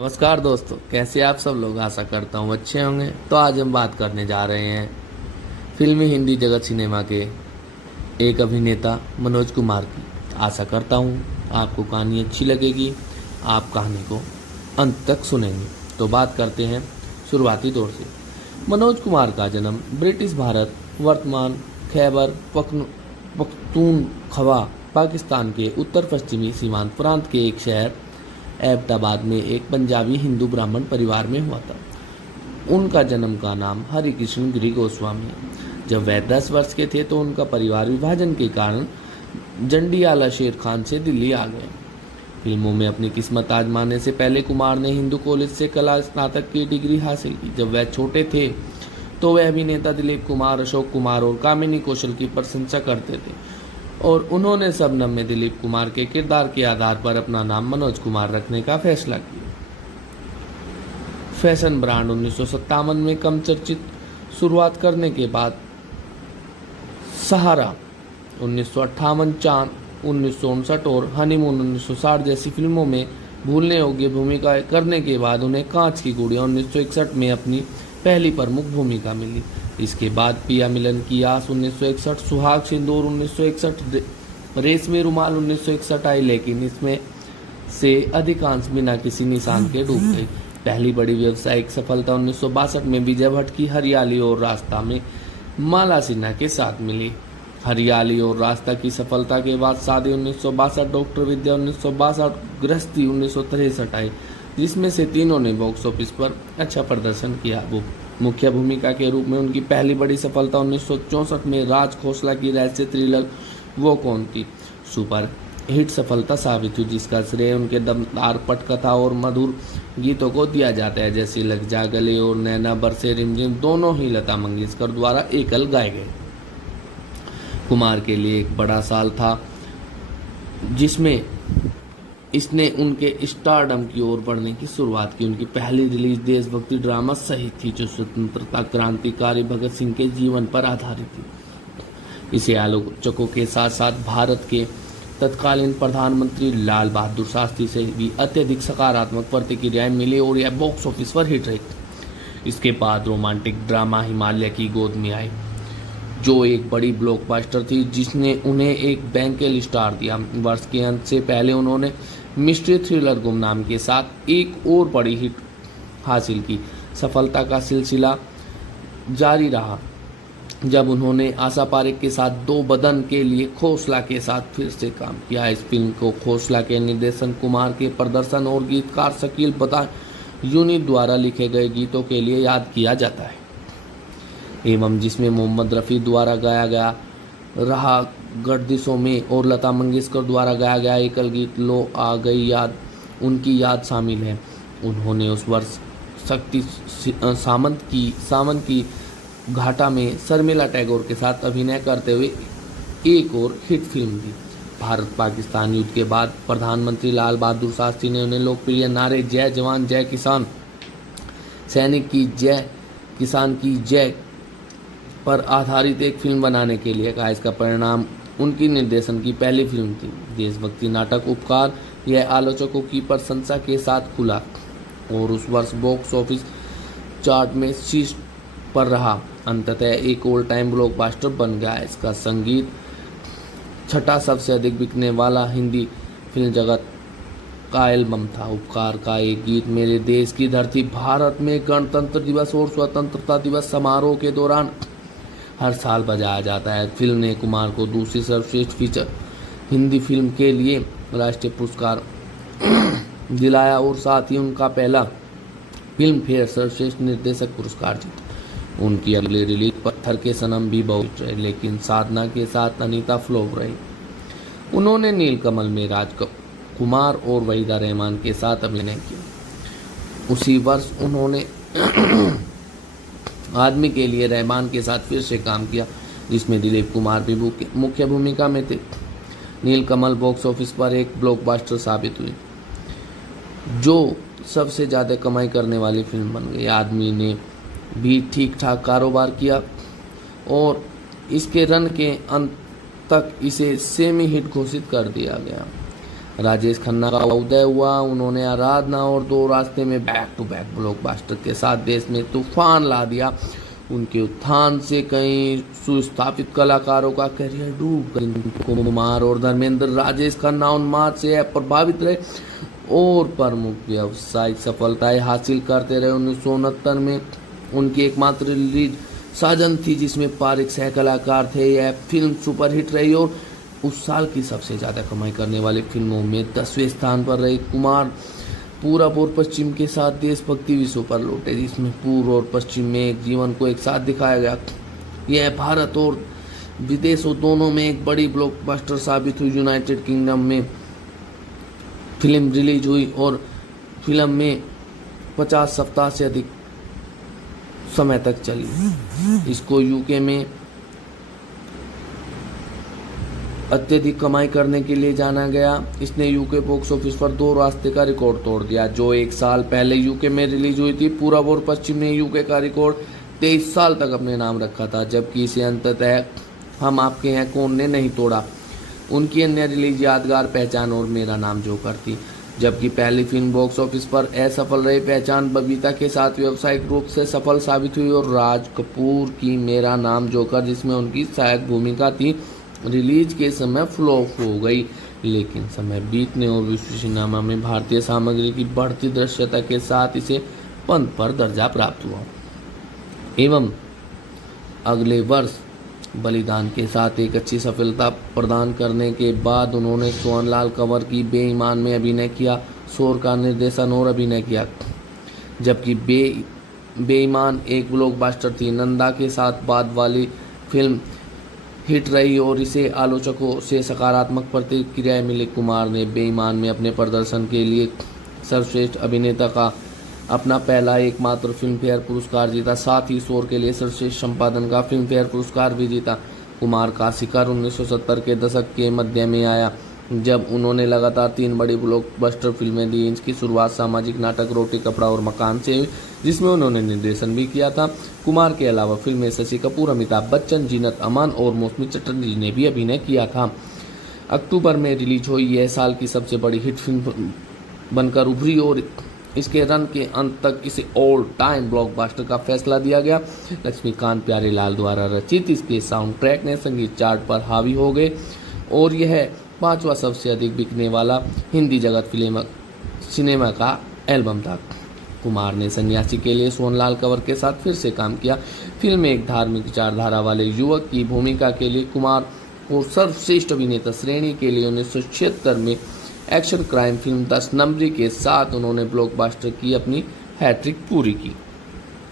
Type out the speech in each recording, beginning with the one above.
नमस्कार दोस्तों, कैसे आप सब लोग। आशा करता हूँ अच्छे होंगे। तो आज हम बात करने जा रहे हैं फिल्मी हिंदी जगत सिनेमा के एक अभिनेता मनोज कुमार की। आशा करता हूँ आपको कहानी अच्छी लगेगी, आप कहानी को अंत तक सुनेंगे। तो बात करते हैं शुरुआती दौर से। मनोज कुमार का जन्म ब्रिटिश भारत वर्तमान खैबर पख्तूनख्वा पाकिस्तान के उत्तर पश्चिमी सीमांत प्रांत के एक शहर एबटाबाद में एक पंजाबी हिंदू ब्राह्मण परिवार में हुआ था। उनका जन्म का नाम हरिकृष्ण गिरी गोस्वामी है। जब वह 10 वर्ष के थे तो उनका परिवार विभाजन के कारण जंडियाला शेर खान से दिल्ली आ गए। फिल्मों में अपनी किस्मत आजमाने से पहले कुमार ने हिंदू कॉलेज से कला स्नातक की डिग्री हासिल की। जब वह छोटे थे तो वह अभिनेता दिलीप कुमार, अशोक कुमार और कामिनी कौशल की प्रशंसा करते थे और उन्होंने शबनम में दिलीप कुमार के किरदार के आधार पर अपना नाम मनोज कुमार रखने का फैसला किया। फैशन ब्रांड 1957 में कम चर्चित शुरुआत करने के बाद सहारा 1958, चांद 1959 और हनीमून 1960 जैसी फिल्मों में भूलने योग्य भूमिका करने के बाद उन्हें कांच की गुड़िया 1961 में अपनी पहली प्रमुख भूमिका मिली। इसके बाद पिया मिलन की आस 1961, सुहाग सिंदूर 1961, रेशमी रुमाल 1961 आई, लेकिन इसमें से अधिकांश बिना किसी निशान के डूब गई। पहली बड़ी व्यावसायिक सफलता 1962 में विजय भट्ट की हरियाली और रास्ता में माला सिन्हा के साथ मिली। हरियाली और रास्ता की सफलता के बाद शादी 1962, डॉक्टर विद्या 1962, गृहस्थी 1963 आई, जिसमें से तीनों ने बॉक्स ऑफिस पर अच्छा प्रदर्शन किया। वो मुख्य भूमिका के रूप में उनकी पहली बड़ी सफलता 1964 में राज खोसला की रहस्य थ्रिलर वो कौन थी सुपर हिट सफलता साबित हुई, जिसका श्रेय उनके दमदार पटकथा और मधुर गीतों को दिया जाता है, जैसे लग जा गले और नैना बरसे रिमझिम, दोनों ही लता मंगेशकर द्वारा एकल गाए गए। कुमार के लिए एक बड़ा साल था जिसमें इसने उनके स्टारडम की ओर बढ़ने की शुरुआत की। उनकी पहली रिलीज देशभक्ति ड्रामा शहीद थी, जो स्वतंत्रता क्रांतिकारी भगत सिंह के जीवन पर आधारित थी। इसे आलोचकों के साथ साथ भारत के तत्कालीन प्रधानमंत्री लाल बहादुर शास्त्री से भी अत्यधिक सकारात्मक प्रतिक्रियाएं मिली और यह बॉक्स ऑफिस पर हिट रही। इसके बाद रोमांटिक ड्रामा हिमालय की गोद में आई, जो एक बड़ी ब्लॉकबस्टर थी, जिसने उन्हें एक बैंकेल स्टार दिया। वर्ष के अंत से पहले उन्होंने मिस्ट्री थ्रिलर गुमनाम के साथ एक और बड़ी हिट हासिल की। सफलता का सिलसिला जारी रहा जब उन्होंने आशा पारेख के साथ दो बदन के लिए खोसला के साथ फिर से काम किया। इस फिल्म को खोसला के निर्देशन, कुमार के प्रदर्शन और गीतकार शकील बता यूनिट द्वारा लिखे गए गीतों के लिए याद किया जाता है, एवं जिसमें मोहम्मद रफ़ी द्वारा गाया गया रहा गर्दिशों में और लता मंगेशकर द्वारा गाया गया एकल गीत लो आ गई याद उनकी याद शामिल है। उन्होंने उस वर्ष शक्ति सामंत की घाटा में शर्मिला टैगोर के साथ अभिनय करते हुए एक और हिट फिल्म दी। भारत पाकिस्तान युद्ध के बाद प्रधानमंत्री लाल बहादुर शास्त्री ने उन्हें लोकप्रिय नारे जय जवान जय किसान, सैनिक की जय, किसान की जय पर आधारित एक फिल्म बनाने के लिए कहा। इसका परिणाम उनकी निर्देशन की पहली फिल्म थी। देशभक्ति नाटक उपकार यह आलोचकों की प्रशंसा के साथ खुला और उस वर्ष बॉक्स ऑफिस चार्ट में शीर्ष पर रहा। अंततः एक ऑल टाइम ब्लॉकबस्टर बन गया। इसका संगीत छठा सबसे अधिक बिकने वाला हिंदी फिल्म जगत का एल्बम था। उपकार का एक गीत मेरे देश की धरती भारत में गणतंत्र दिवस और स्वतंत्रता दिवस समारोह के दौरान हर साल बजाया जाता है। फिल्म ने कुमार को दूसरी सर्वश्रेष्ठ फीचर हिंदी फिल्म के लिए राष्ट्रीय पुरस्कार दिलाया और साथ ही उनका पहला फिल्म फेयर सर्वश्रेष्ठ निर्देशक पुरस्कार जीता। उनकी अगली रिलीज पत्थर के सनम भी बहुत रही, लेकिन साधना के साथ अनीता फ्लॉप रही। उन्होंने नीलकमल में कुमार और वहीदा रहमान के साथ अभिनय किया। उसी वर्ष उन्होंने आदमी के लिए रहमान के साथ फिर से काम किया, जिसमें दिलीप कुमार भी मुख्य भूमिका में थे। नीलकमल बॉक्स ऑफिस पर एक ब्लॉकबस्टर साबित हुई, जो सबसे ज़्यादा कमाई करने वाली फिल्म बन गई। आदमी ने भी ठीक ठाक कारोबार किया और इसके रन के अंत तक इसे सेमी हिट घोषित कर दिया गया। राजेश खन्ना का उदय हुआ। उन्होंने आराधना और दो रास्ते में बैक टू बैक ब्लॉकबस्टर के साथ देश में तूफान ला दिया। उनके उत्थान से कई सुस्थापित कलाकारों का करियर डूब गया। कुमार और धर्मेंद्र राजेश खन्ना उन्माद से प्रभावित रहे और प्रमुख व्यावसायिक सफलताएं हासिल करते रहे। 1969 में उनकी एकमात्र रिलीज साजन थी, जिसमें पारिक सह कलाकार थे। यह फिल्म सुपरहिट रही और उस साल की सबसे ज़्यादा कमाई करने वाली फिल्मों में 10वें स्थान पर रही। कुमार पूरब और पश्चिम के साथ देशभक्ति विषयों पर लौटे, जिसमें पूर्व और पश्चिम में एक जीवन को एक साथ दिखाया गया। यह भारत और विदेशों दोनों में एक बड़ी ब्लॉकबस्टर साबित हुई। यूनाइटेड किंगडम में फिल्म रिलीज हुई और फिल्म में 50 सप्ताह से अधिक समय तक चली। इसको यूके में अत्यधिक कमाई करने के लिए जाना गया। इसने यूके बॉक्स ऑफिस पर 2 रास्ते का रिकॉर्ड तोड़ दिया, जो 1 साल पहले यूके में रिलीज हुई थी। पूरब और पश्चिम ने यूके का रिकॉर्ड 23 साल तक अपने नाम रखा था, जबकि इसे अंततः हम आपके हैं कौन ने नहीं तोड़ा। उनकी अन्य रिलीज यादगार, पहचान और मेरा नाम जोकर थी। जबकि पहली फिल्म बॉक्स ऑफिस पर असफल रही, पहचान बबीता के साथ व्यावसायिक रूप से सफल साबित हुई। और राज कपूर की मेरा नाम जोकर, जिसमें उनकी सहायक भूमिका थी, रिलीज के समय फ्लॉप हो गई। लेकिन समय बीतने और विश्व सिनेमा में भारतीय सामग्री की बढ़ती दृश्यता के साथ इसे पंथ पर दर्जा प्राप्त हुआ। एवं अगले वर्ष बलिदान के साथ एक अच्छी सफलता प्रदान करने के बाद उन्होंने सोहनलाल कंवर की बेईमान में अभिनय किया। शोर का निर्देशन और अभिनय किया, जबकि बेईमान एक ब्लॉकबस्टर थी। नंदा के साथ बाद वाली फिल्म हिट रही और इसे आलोचकों से सकारात्मक प्रतिक्रियाएं मिली। कुमार ने बेईमान में अपने प्रदर्शन के लिए सर्वश्रेष्ठ अभिनेता का अपना पहला एकमात्र फिल्म फेयर पुरस्कार जीता। साथ ही शोर के लिए सर्वश्रेष्ठ संपादन का फिल्म फेयर पुरस्कार भी जीता। कुमार का शिखर 1970 के दशक के मध्य में आया, जब उन्होंने लगातार 3 बड़ी ब्लॉकबस्टर फिल्में दी। इनकी शुरुआत सामाजिक नाटक रोटी कपड़ा और मकान से हुई, जिसमें उन्होंने निर्देशन भी किया था। कुमार के अलावा फिल्म में शशि कपूर, अमिताभ बच्चन, जीनत अमान और मौसमी चटर्जी ने भी अभिनय किया था। अक्टूबर में रिलीज हुई यह साल की सबसे बड़ी हिट फिल्म बनकर उभरी और इसके रन के अंत तक इसे ऑल टाइम ब्लॉकबस्टर का फैसला दिया गया। लक्ष्मीकांत प्यारेलाल द्वारा रचित इसके साउंड ट्रैक ने संगीत चार्ट पर हावी हो गए और यह 5वां सबसे अधिक बिकने वाला हिंदी जगत सिनेमा का एल्बम था। कुमार ने सन्यासी के लिए सोहनलाल कंवर के साथ फिर से काम किया। फिल्म में एक धार्मिक विचारधारा वाले युवक की भूमिका के लिए कुमार को सर्वश्रेष्ठ अभिनेता श्रेणी के लिए 1976 में एक्शन क्राइम फिल्म 10 नंबरी के साथ उन्होंने ब्लॉकबस्टर की अपनी हैट्रिक पूरी की।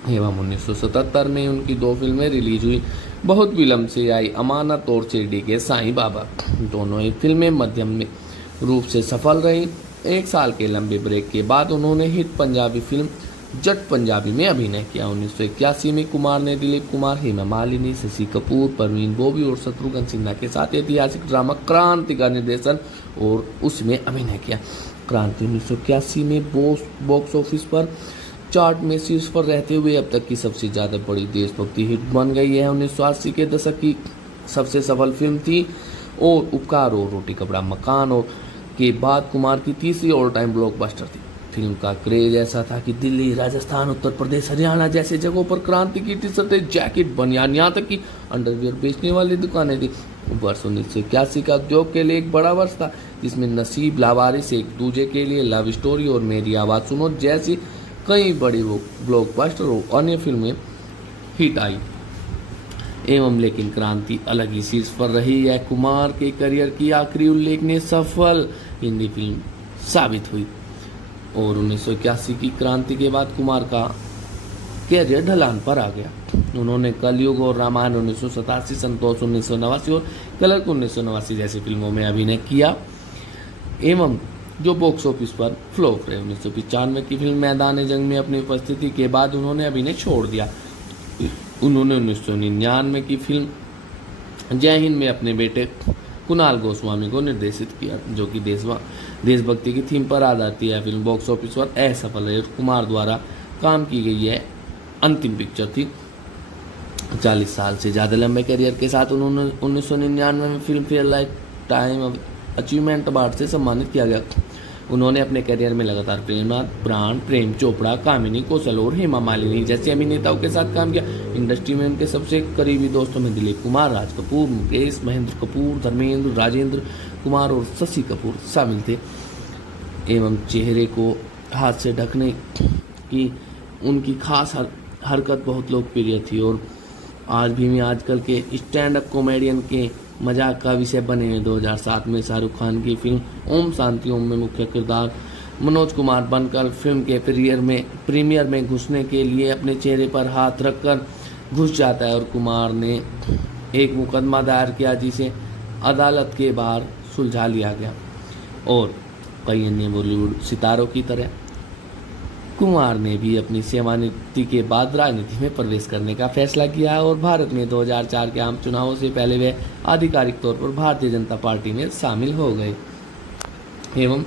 एवं 1977 में उनकी 2 फिल्में रिलीज हुई। बहुत विलंब से आई अमानत और शिरडी के साईं बाबा। दोनों ही फिल्में मध्यम रूप से सफल रहीं। 1 साल के लंबे ब्रेक के बाद उन्होंने हिट पंजाबी फिल्म जट पंजाबी में अभिनय किया। 1981 में कुमार ने दिलीप कुमार, हेमा मालिनी, शशि कपूर, परवीन बॉबी और शत्रुघ्न सिन्हा के साथ ऐतिहासिक ड्रामा क्रांति का निर्देशन और उसमें अभिनय किया। क्रांति 1981 में बॉक्स ऑफिस पर चार्ट में शीर्ष पर रहते हुए अब तक की सबसे ज़्यादा बड़ी देशभक्ति हिट बन गई है। 1980 के दशक की सबसे सफल फिल्म थी और उपकार और रोटी कपड़ा मकान और के बाद कुमार की तीसरी ऑल टाइम ब्लॉकबस्टर थी। फिल्म का क्रेज ऐसा था कि दिल्ली, राजस्थान, उत्तर प्रदेश, हरियाणा जैसे जगहों पर क्रांति की टी शर्टें, जैकेट, बनियान, यहाँ तक कि अंडरवियर बेचने वाली दुकानें थी। वर्ष 1981 का उद्योग के लिए एक बड़ा वर्ष था, जिसमें नसीब, लावारिस, एक दूजे के लिए, लव स्टोरी और मेरी आवाज़ सुनो जैसी कई बड़ी ब्लॉकबस्टर और अन्य फिल्में हिट आई। एवं लेकिन क्रांति अलग ही शीर्ष पर रही। यह कुमार के करियर की आखिरी उल्लेखनीय सफल हिंदी फिल्म साबित हुई और 1981 की क्रांति के बाद कुमार का कैरियर ढलान पर आ गया। उन्होंने कलयुग और रामायण 1987, संतोष 1989 और कलर्क 1989 जैसी फिल्मों में अभिनय किया एवं जो बॉक्स ऑफिस पर फ्लॉप रहे। 1995 की फिल्म मैदान जंग में अपनी उपस्थिति के बाद उन्होंने अभिनय छोड़ दिया। उन्होंने 1999 की फिल्म जय हिंद में अपने बेटे कुणाल गोस्वामी को निर्देशित किया, जो कि देशभक्ति की थीम पर आधारित है। फिल्म बॉक्स ऑफिस पर असफल रही। कुमार द्वारा काम की गई यह अंतिम पिक्चर थी। 40 साल से ज़्यादा लंबे करियर के साथ उन्होंने 1999 में film fair life time achievement award से सम्मानित किया गया। उन्होंने अपने करियर में लगातार प्रेमनाथ, प्राण, प्रेम चोपड़ा, कामिनी कौशल और हेमा मालिनी जैसे अभिनेताओं के साथ काम किया। इंडस्ट्री में उनके सबसे करीबी दोस्तों में दिलीप कुमार, राज कपूर, मुकेश, महेंद्र कपूर, धर्मेंद्र, राजेंद्र कुमार और शशि कपूर शामिल थे। एवं चेहरे को हाथ से ढकने की उनकी खास हरकत बहुत लोकप्रिय थी और आज भी आजकल के स्टैंड अप कॉमेडियन के मजाक का विषय बने हुए। 2007 में शाहरुख खान की फिल्म ओम शांति ओम में मुख्य किरदार मनोज कुमार बनकर फिल्म के प्रीमियर में घुसने के लिए अपने चेहरे पर हाथ रखकर घुस जाता है और कुमार ने एक मुकदमा दायर किया जिसे अदालत के बाहर सुलझा लिया गया। और कई अन्य बॉलीवुड सितारों की तरह कुमार ने भी अपनी सेवानिवृत्ति के बाद राजनीति में प्रवेश करने का फैसला किया और भारत में 2004 के आम चुनावों से पहले वे आधिकारिक तौर पर भारतीय जनता पार्टी में शामिल हो गए। एवं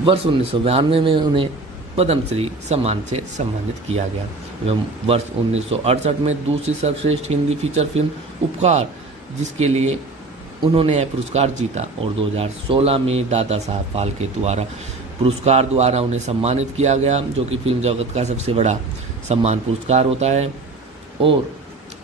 वर्ष 1992 में उन्हें पद्मश्री सम्मान से सम्मानित किया गया। एवं वर्ष 1968 में दूसरी सर्वश्रेष्ठ हिंदी फीचर फिल्म उपकार, जिसके लिए उन्होंने यह पुरस्कार जीता और 2016 में दादा साहब फाल्के द्वारा पुरस्कार द्वारा उन्हें सम्मानित किया गया, जो कि फिल्म जगत का सबसे बड़ा सम्मान पुरस्कार होता है। और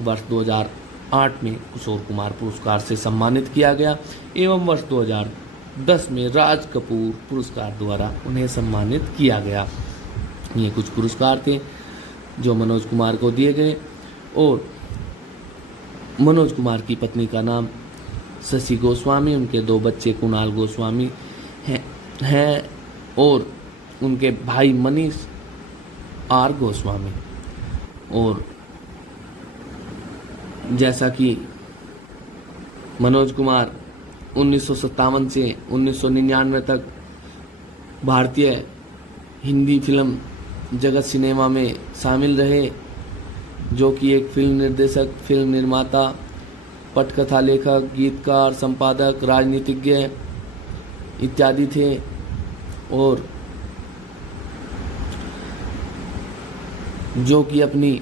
वर्ष 2008 में किशोर कुमार पुरस्कार से सम्मानित किया गया एवं वर्ष 2010 में राज कपूर पुरस्कार द्वारा उन्हें सम्मानित किया गया। ये कुछ पुरस्कार थे जो मनोज कुमार को दिए गए। और मनोज कुमार की पत्नी का नाम शशि गोस्वामी, उनके 2 बच्चे कुणाल गोस्वामी हैं और उनके भाई मनीष आर गोस्वामी। और जैसा कि मनोज कुमार 1957 से 1999 तक भारतीय हिंदी फिल्म जगत सिनेमा में शामिल रहे, जो कि एक फिल्म निर्देशक, फिल्म निर्माता, पटकथा लेखक, गीतकार, संपादक, राजनीतिज्ञ इत्यादि थे। और जो कि अपनी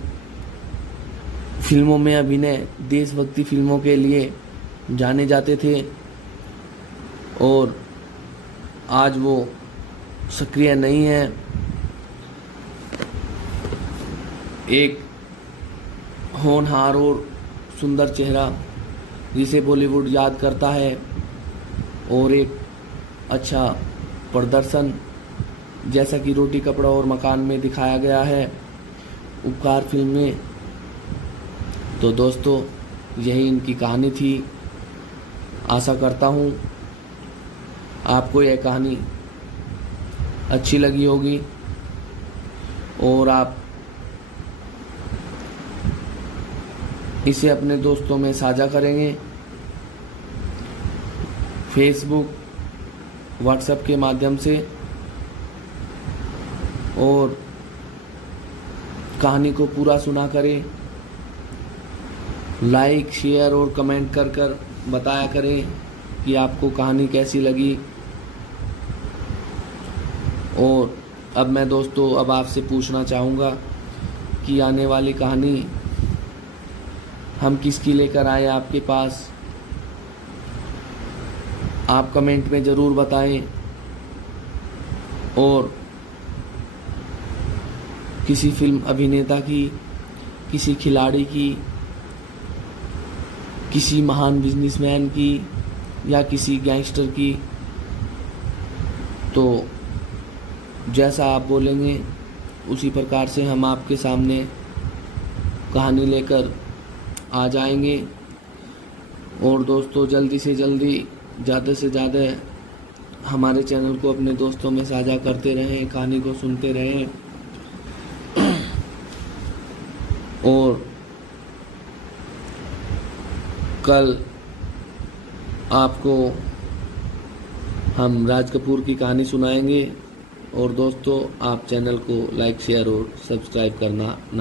फिल्मों में अभिनय, देशभक्ति फिल्मों के लिए जाने जाते थे और आज वो सक्रिय नहीं है। एक होनहार और सुंदर चेहरा जिसे बॉलीवुड याद करता है और एक अच्छा प्रदर्शन, जैसा कि रोटी कपड़ा और मकान में दिखाया गया है उपकार फिल्म में। तो दोस्तों, यही इनकी कहानी थी। आशा करता हूँ आपको यह कहानी अच्छी लगी होगी और आप इसे अपने दोस्तों में साझा करेंगे, फेसबुक, व्हाट्सएप के माध्यम से। और कहानी को पूरा सुना करें, लाइक, शेयर और कमेंट कर बताया करें कि आपको कहानी कैसी लगी। और अब मैं दोस्तों आपसे पूछना चाहूँगा कि आने वाली कहानी हम किसकी लेकर आए आपके पास, आप कमेंट में ज़रूर बताएं। और किसी फिल्म अभिनेता की, किसी खिलाड़ी की, किसी महान बिजनेसमैन की या किसी गैंगस्टर की, तो जैसा आप बोलेंगे उसी प्रकार से हम आपके सामने कहानी लेकर आ जाएंगे। और दोस्तों, जल्दी से जल्दी, ज़्यादा से ज़्यादा हमारे चैनल को अपने दोस्तों में साझा करते रहें, कहानी को सुनते रहें। और कल आपको हम राज कपूर की कहानी सुनाएंगे। और दोस्तों, आप चैनल को लाइक, शेयर और सब्सक्राइब करना